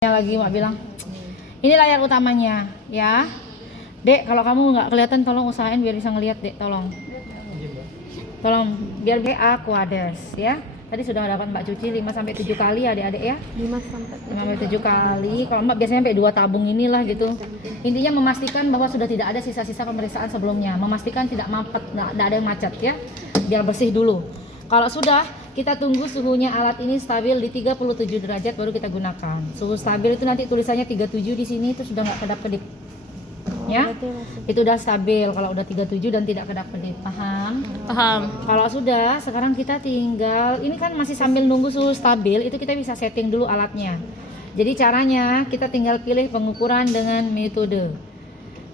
Lagi mak bilang ini layar utamanya ya dek, kalau kamu nggak kelihatan tolong usahain biar bisa ngelihat dek, tolong biar Aquades ya. Tadi sudah dapat mbak cuci 5-7 kali adik-adik ya, 5-7 kali. Kalau mbak biasanya sampai 2 tabung inilah gitu. Intinya memastikan bahwa sudah tidak ada sisa-sisa pemeriksaan sebelumnya, memastikan tidak mampet, nggak ada yang macet ya, biar bersih dulu. Kalau sudah, kita tunggu suhunya alat ini stabil di 37 derajat baru kita gunakan. Suhu stabil itu nanti tulisannya 37 di sini, itu sudah nggak kedap-kedip. Ya, itu udah stabil kalau udah 37 dan tidak kedap-kedip. Paham? Paham. Kalau sudah, sekarang kita tinggal, ini kan masih sambil nunggu suhu stabil, itu kita bisa setting dulu alatnya. Jadi caranya kita tinggal pilih pengukuran dengan metode.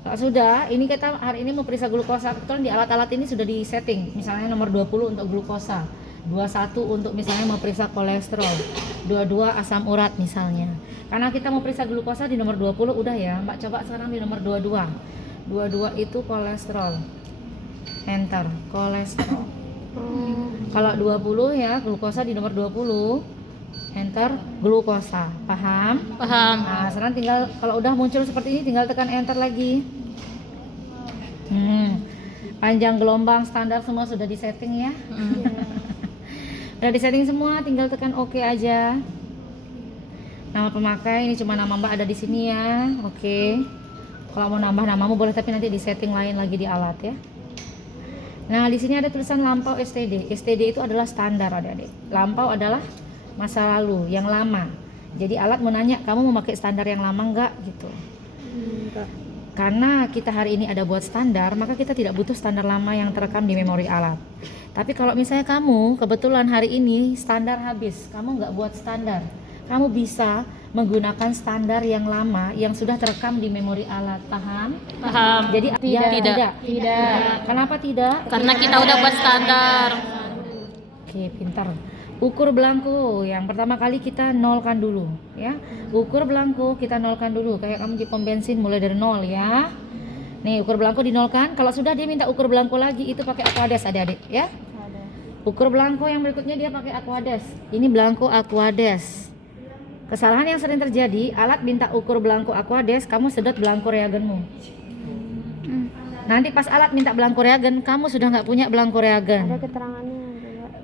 Kalau sudah, ini kita hari ini mau periksa glukosa, kebetulan di alat-alat ini sudah di setting. Misalnya nomor 20 untuk glukosa, 21 untuk misalnya mau periksa kolesterol, 22 asam urat misalnya. Karena kita mau periksa glukosa di nomor 20 udah ya, Mbak coba sekarang di nomor 22. 22 itu kolesterol. Enter, kolesterol. Kalau 20 ya, glukosa di nomor 20. Enter, glukosa. Paham? Paham. Nah, sekarang tinggal kalau udah muncul seperti ini tinggal tekan enter lagi. Panjang gelombang standar semua sudah disetting ya. Udah disetting semua, tinggal tekan OK aja. Nama pemakai ini cuma nama Mbak ada di sini ya. Oke. Kalau mau nambah namamu boleh, tapi nanti di setting lain lagi di alat ya. Nah, di sini ada tulisan lampau STD. STD itu adalah standar adik-adik. Lampau adalah masa lalu yang lama. Jadi alat mau nanya, kamu mau pakai standar yang lama enggak gitu. Karena kita hari ini ada buat standar, maka kita tidak butuh standar lama yang terekam di memori alat. Tapi kalau misalnya kamu kebetulan hari ini standar habis, kamu nggak buat standar, kamu bisa menggunakan standar yang lama yang sudah terekam di memori alat. Paham? Paham. Jadi Tidak. Kenapa tidak? Karena kita udah buat standar. Oke, pintar. Ukur belangko, yang pertama kali kita nolkan dulu ya. Ukur belangko kita nolkan dulu, kayak kamu di pom bensin mulai dari nol ya. Nih, ukur belangko dinolkan. Kalau sudah dia minta ukur belangko lagi, itu pakai Aquades adik-adik ya. Ukur belangko yang berikutnya dia pakai Aquades. Ini belangko Aquades. Kesalahan yang sering terjadi, alat minta ukur belangko Aquades, kamu sedot belangko reagenmu. Nanti pas alat minta belangko reagen, kamu sudah nggak punya belangko reagen. Ada keterangannya.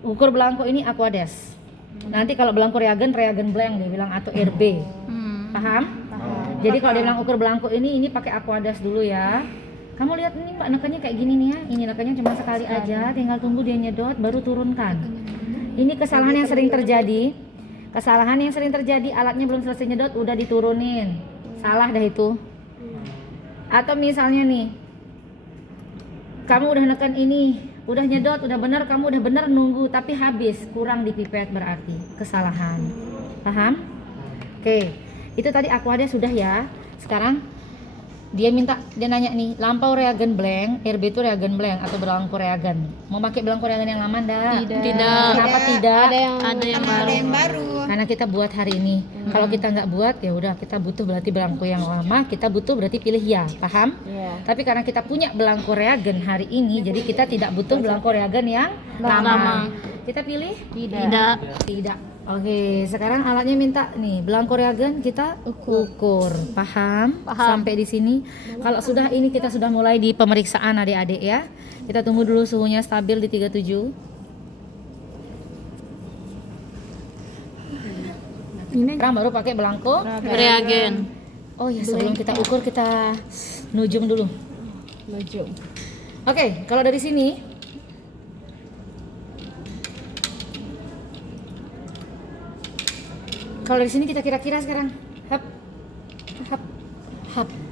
Ukur belangko ini Aquades. Nanti kalau belangko reagen blank dia bilang, atau RB. Paham? Jadi kalau dia bilang ukur belangko ini pakai Aquades dulu ya. Kamu lihat ini Mbak, nekannya kayak gini nih ya. Ini nekannya cuma sekali aja, tinggal tunggu dia nyedot baru turunkan. Ini kesalahan yang sering terjadi. Kesalahan yang sering terjadi, alatnya belum selesai nyedot udah diturunin. Salah dah itu. Atau misalnya nih, kamu udah neken ini, udah nyedot, udah bener, kamu udah bener nunggu tapi habis, kurang di pipet, berarti kesalahan. Paham? Oke, itu tadi Aquades sudah ya. Sekarang dia nanya nih, lampau reagen blank, RB itu reagen blank atau belangko reagen. Mau pakai belangko reagen yang lama enggak? Tidak. Kenapa tidak? Ada yang baru. Karena kita buat hari ini. Kalau kita nggak buat ya udah, kita butuh berarti belangko yang lama, kita butuh berarti pilih ya. Paham? Tapi karena kita punya belangko reagen hari ini, jadi kita tidak butuh belangko reagen yang lama. Kita pilih tidak. Oke, sekarang alatnya minta nih belangko reagen, kita ukur. Paham? Sampai di sini. Kalau sudah, ini kita sudah mulai di pemeriksaan adik-adik ya. Kita tunggu dulu suhunya stabil di 37. Sekarang baru pakai belangko Reagen. Oh ya, sebelum kita ukur kita nujum dulu. Oke, kalau dari sini kita kira-kira sekarang hap.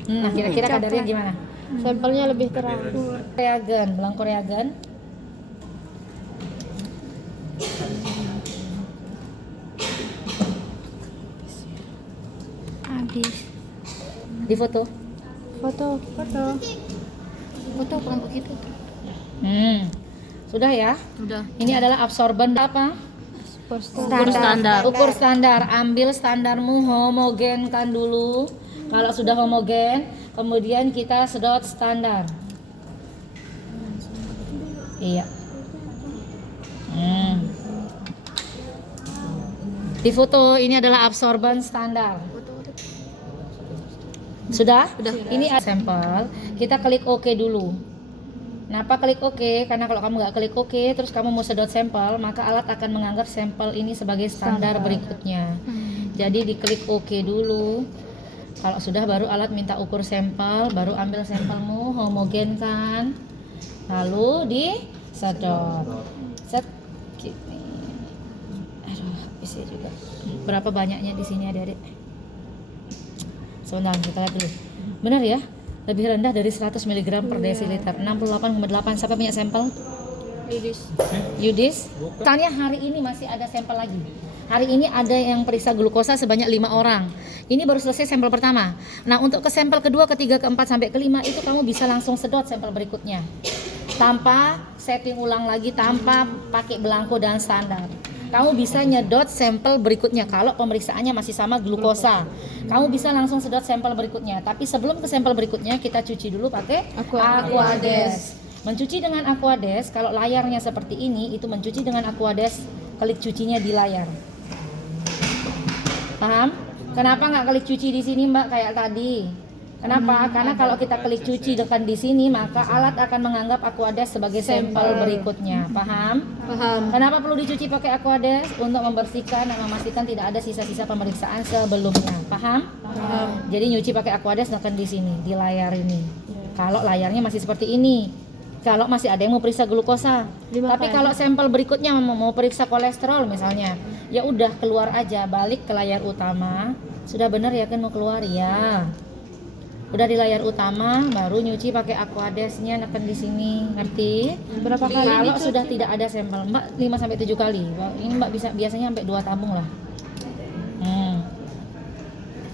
Nah, kira-kira kadarnya gimana? Sampelnya lebih terang. Reagen, belangko reagen. Habis. Di foto. Foto. Foto belangko gitu. Sudah ya? Udah. Ini adalah absorben apa? Standar. Ukur standar. Ambil standarmu, homogenkan dulu. Kalau sudah homogen, kemudian kita sedot standar. Iya. Di foto ini adalah absorben standar. Sudah? Ini ada sampel. Kita klik OK dulu. Kenapa klik OK? Karena kalau kamu nggak klik OK, terus kamu mau sedot sampel, maka alat akan menganggap sampel ini sebagai standar berikutnya. Jadi diklik OK dulu. Kalau sudah, baru alat minta ukur sampel, baru ambil sampelmu, homogenkan, lalu disedot. Set. Gini. Aduh, bisa juga. Berapa banyaknya di sini adik-adik? Sebentar, kita lihat dulu. Benar ya? Lebih rendah dari 100 mg per desiliter. 68,8. Siapa punya sampel? Yudis. Tanya hari ini masih ada sampel lagi. Hari ini ada yang periksa glukosa sebanyak 5 orang. Ini baru selesai sampel pertama. Nah, untuk ke sampel kedua, ketiga, keempat, sampai kelima itu kamu bisa langsung sedot sampel berikutnya. Tanpa setting ulang lagi, tanpa pakai belangko dan standar. Kamu bisa nyedot sampel berikutnya kalau pemeriksaannya masih sama glukosa. Kamu bisa langsung sedot sampel berikutnya. Tapi sebelum ke sampel berikutnya, kita cuci dulu pakai Aquades. Mencuci dengan Aquades, kalau layarnya seperti ini, itu mencuci dengan Aquades, klik cucinya di layar. Paham? Kenapa nggak klik cuci di sini, Mbak, kayak tadi? Kenapa? Karena kalau kita klik cuci dekat di sini, maka alat akan menganggap Aquades sebagai sampel berikutnya. Paham? Paham. Kenapa perlu dicuci pakai Aquades? Untuk membersihkan dan memastikan tidak ada sisa-sisa pemeriksaan sebelumnya. Paham? Paham. Jadi nyuci pakai Aquades dekat di sini, di layar ini. Kalau layarnya masih seperti ini. Kalau masih ada yang mau periksa glukosa. Tapi kalau sampel berikutnya mau periksa kolesterol misalnya, ya udah keluar aja, balik ke layar utama. Sudah benar ya kan mau keluar ya. Udah di layar utama, baru nyuci pakai Aquadesnya, neken di sini, ngerti? Berapa kali Kalau dicuci? sudah tidak ada sampel, Mbak 5 sampai 7 kali. Ini Mbak bisa biasanya sampai 2 tabung lah.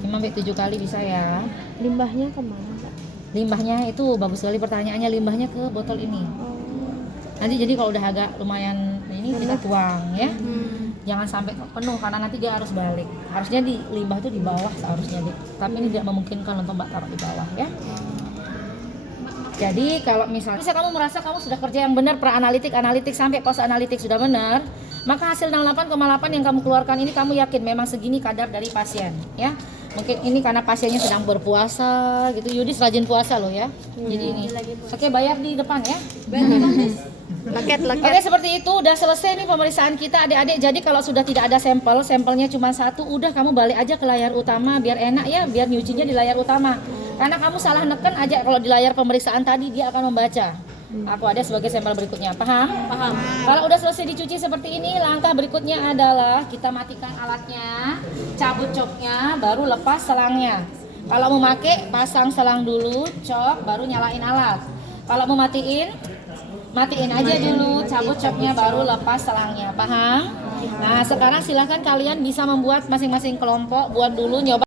5 sampai 7 kali bisa ya. Limbahnya kemana, Pak? Limbahnya itu bagus sekali pertanyaannya, limbahnya ke botol ini. Nanti jadi kalau udah agak lumayan ini kita tuang ya. Jangan sampai penuh karena nanti dia harus balik. Harusnya di limbah itu di bawah seharusnya, tapi ini tidak memungkinkan untuk Mbak taruh di bawah ya. Jadi kalau misalnya kamu merasa kamu sudah kerja yang benar, pra-analitik, analitik sampai post analitik sudah benar, maka hasil 68,8 yang kamu keluarkan ini kamu yakin memang segini kadar dari pasien ya. Mungkin ini karena pasiennya sedang berpuasa gitu. Yudis rajin puasa loh ya. Jadi ini. Oke, bayar di depan ya. Laket. Oke, seperti itu udah selesai nih pemeriksaan kita adik-adik. Jadi kalau sudah tidak ada sampel, sampelnya cuma satu, udah kamu balik aja ke layar utama biar enak ya, biar nyucinya di layar utama. Karena kamu salah neken aja kalau di layar pemeriksaan tadi dia akan membaca. Aku ada sebagai sampel berikutnya. Paham? Paham. Kalau udah selesai dicuci seperti ini, langkah berikutnya adalah kita matikan alatnya, cabut coknya, baru lepas selangnya. Kalau mau pakai, pasang selang dulu, cok, baru nyalain alat. Kalau mau matiin aja dulu, cabut coknya, baru lepas selangnya. Paham? Nah, sekarang silahkan kalian bisa membuat masing-masing kelompok, buat dulu nyoba.